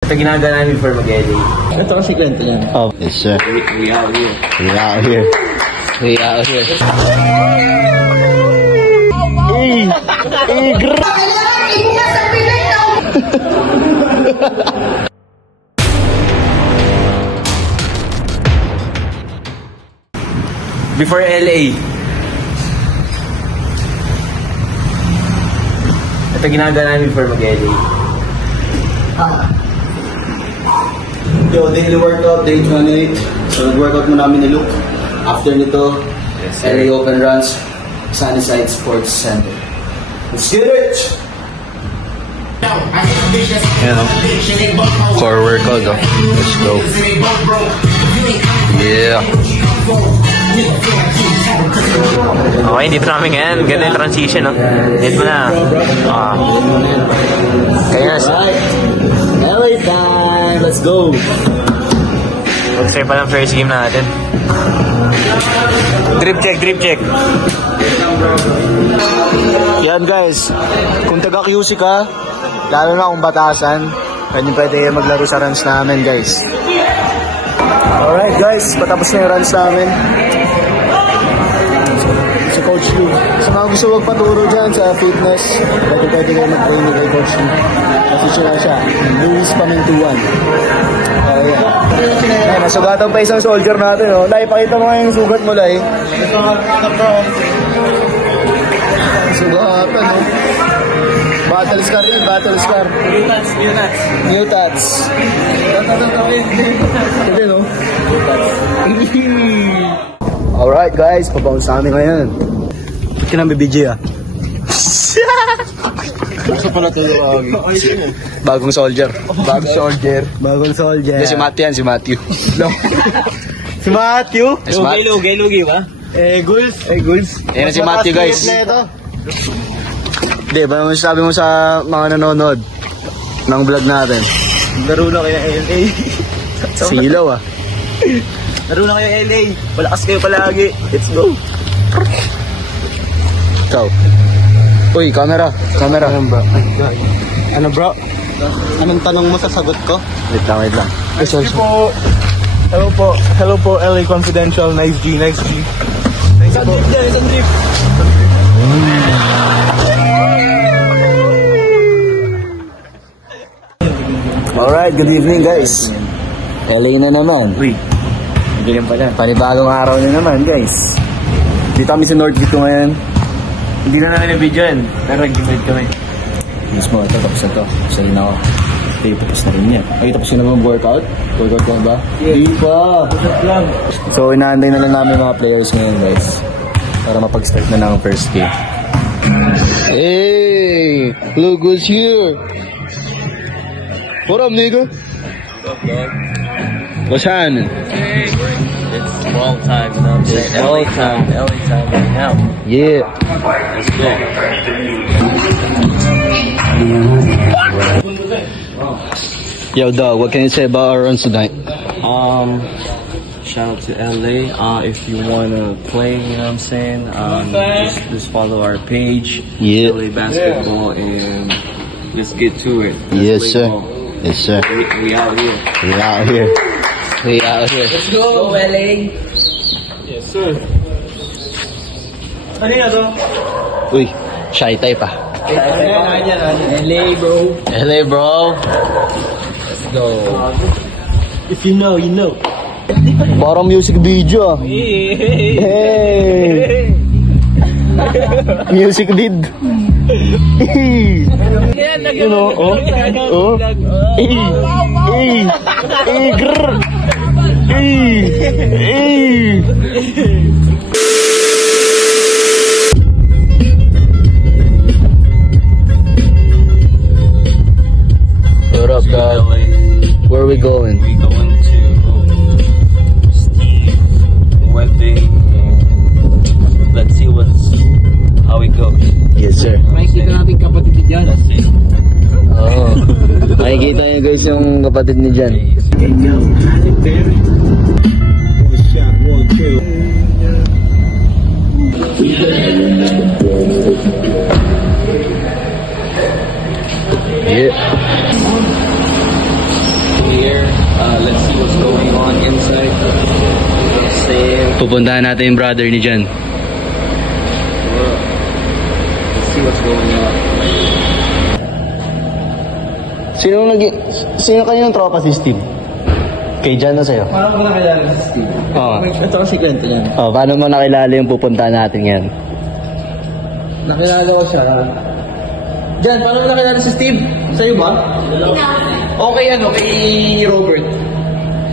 Ito ginagawa namin for mag-LA. Ito kasi kwento yan. Oh, yes sir. We out here. We out here. We out here. Before LA. Ito ginagawa namin for mag-LA. Yo, daily workout, day 28. So, nag-workout mo namin ni Luke. After nito, Yes, LA Open Runs, Sunnyside Sports Center. Let's get it! Yan o. Core workout o. Let's go. Yeah. Okay, dito namin ngayon. Ganda yung transition o. Dito mo na. Kaya na. LA time! Let's go! Mag-start pa ng first game natin. Drip check, drip check. Yan guys, kung taga-QC ka, lalo na kung batasan, pwede maglaro sa runs namin guys. Alright guys, patapos na yung runs namin. Si Coach Lou. Sa mga gusto magpaturo dyan sa fitness, pwede kayo mag-train kay Coach Lou. Kasi siya, Luis Pamintuan. Ayan, nasugatan pa isang soldier natin. Oh. Lai, pakita mo nga yung sugat mo, Lai. Sugatan, oh. Battle scar yun, battle scar. New tats. Hindi, no? Alright, guys. Pabounce sa amin ngayon. Kinang BBG, ah. Basta pala ito yung bagong soldier. Bagong soldier. Bagong soldier. Si Matthew yan, si Matthew. Si Matthew? Lugi ba? Guls. Yan si Matthew, guys. Hindi, ba naman sabi mo sa mga nanonood ng vlog natin? Laro na kayo LA. Silaw, ah. Laro na kayo LA. Palakas kayo palagi. Let's go. Ikaw. Uy, camera. Ano bro? Anong tanong mo sa sagot ko? Wait lang. Thank you po. Hello po, LA Confidential. Nice G. Thank you po. Isang drip. Alright, good evening guys. LA na naman. Uy, galing pala. Panibagong araw na naman guys. Dito kami sa Northview ngayon. Hindi na namin na-video yan. Pero nag-divide kami. Mismo, ito tapos na to. Tapos na ako. Okay, tapos na rin yan. Ay, tapos na naman workout? Workout ka na ba? Hindi pa. Pusat lang. So, inaantay na lang namin mga players ngayon guys. Para mapag-start na ng first game. Hey! Look who's here! What up, nigga? What's up, dog? What's happening? Hey, it's ball time, you know what I'm saying? LA time right now. Yeah. Let's go. Yo, dog, what can you say about our runs tonight? Shout out to LA. If you wanna play, you know what I'm saying? Just follow our page, Yeah. LA Basketball, and just get to it. Yes, Let's play sir. ball. Yes, sir. We out here. We out here. We out here. Let's go, LA. Yes, sir. Ano yan to? Uy, shy type ah. LA, bro. LA, bro. Let's go. If you know, you know. Parang music video ah. Hey! Music vid. You know, oh. Grrr. What up, dog? Where are we going? We going to Steve Wedding, and let's see how it goes. Yes, sir. Makikita natin kapatid ni Jan. Let's see. Oh. Makikita niyo guys yung kapatid ni Jan. Yeah. Let's see what's going on inside. Pupuntahan natin yung brother ni Jan. Let's see what's going on. Sino kanyang tropa si Steve? Kay Jan na sa'yo? Paano mo nakilala si Steve? Oo. Ito kasi kwento niya. Paano mo nakilala yung pupuntahan natin yan? Nakilala ko siya. Jan, paano mo nakilala si Steve? Sa'yo ba? Okay, kay Robert.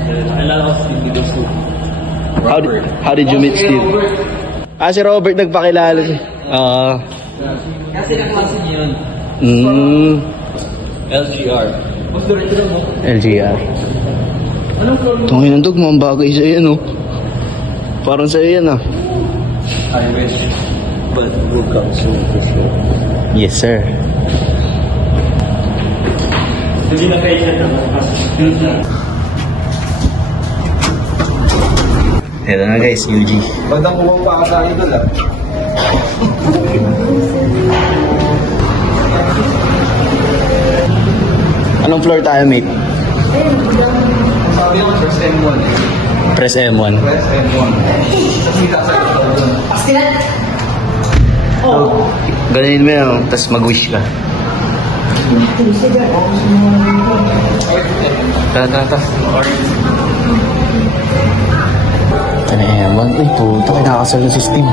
Nakilala ko si Steve dito. How did you meet Steve? Si Robert nagpakilala siya. Kasi naklase niya yun. LGR. LGR. Tungin ng dog, mga bagay sa'yo yan, oh. Parang sa'yo yan, ah. I wish, but will come soon for sure. Yes, sir. Hindi na kayo siya. Ito na guys, UG. Bandang kumang pa sa idol, ah. Anong floor tayo, mate? Sabi ko, first M1. Press M1. First M1. Kita sa ito. Ganin mo yan, tapos mag-wish ka. Ta. Ito na M1. Uy, puto, kinakasal na si Steve.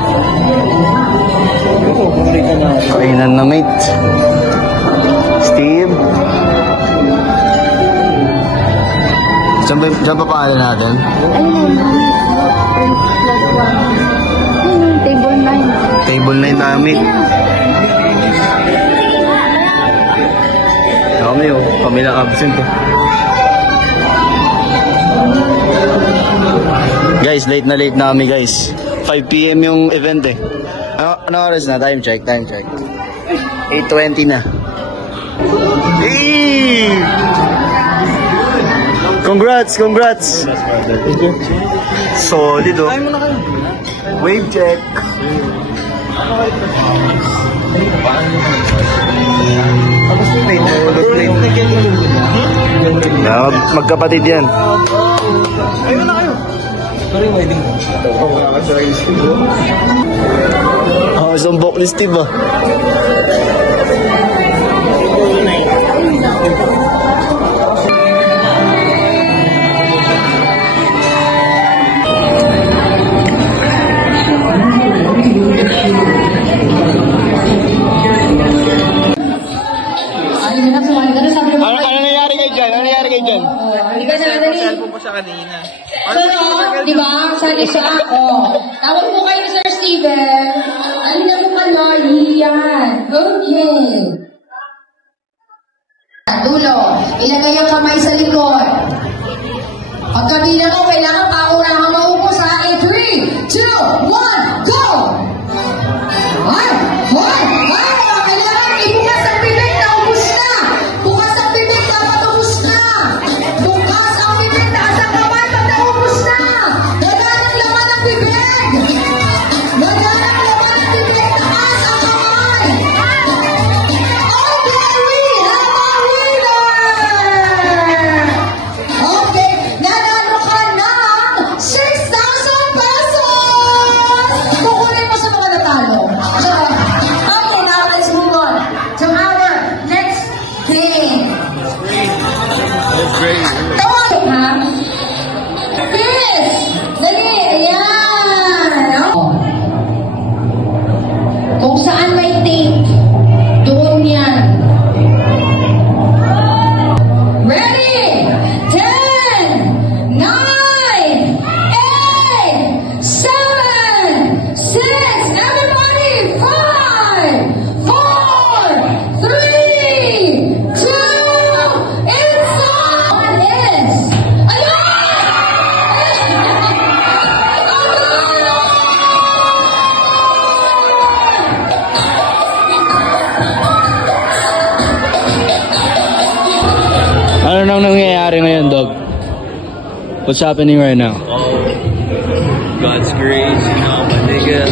Kainan na, mate. Steve. Diyan pa pangalan natin? Table 9. Table 9 tayo, mate. Kami, oh. Kami lang absent, oh. Guys, late na kami, guys. 5 PM yung event, eh. Ano oras na? Time check. 8:20 na. Hey! Congrats! Solid, oh. Wave check. Magkapatid yan. Ayun na kayo. Sorry, wedding. Sumbok ni Steve, ah. Ano nangyari kay Jan? Hindi ka na dali. Cellphone ko siya kanina. Di ba? Sali siya ako. Tawag mo kayo ni Sir Steven. Alina mo ka na. Yan. Okay. Dulo. Ilagay ang kamay sa likod. Pagkabila mo, kailangan paunahan maupo sa 3, 2, 1, go! Kailangan ibukas ang bibig na ubus na! Bukas ang bibig, dapat ubus na! Bukas ang bibig, taas ang kamay, pag naubos na! Gagaan ang laman ng bibig! Gagaan ang laman ng bibig, taas ang kamay! Okay, we have a winner! Okay, nanalo ka ng 6,000 pesos! Kukunin mo sa mga natalo. Okay, now let's move on to our next game. Tawag, ha? Chris! Dali, ayan! Kung saan may tape, doon yan. Ready? 10, 9, 8, 7, 6, everybody, 5, 4, 3, 2, it's on! Is, Ano nang nangyayari ngayon, dog? What's happening right now? God's grace, you know, my nigga.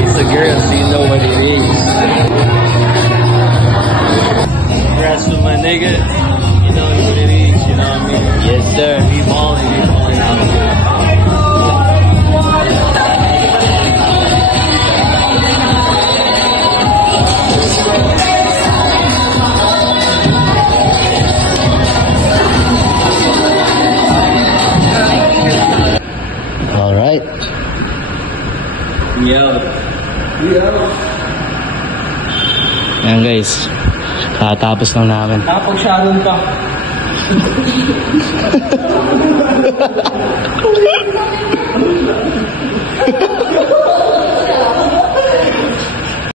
It's a girl, so you know what it is. Vegas, you know the cities, you know what I mean? Yes, sir. We balling out here. Alright. Ayan guys. Tatapos lang namin. Nakapag-sharon pa.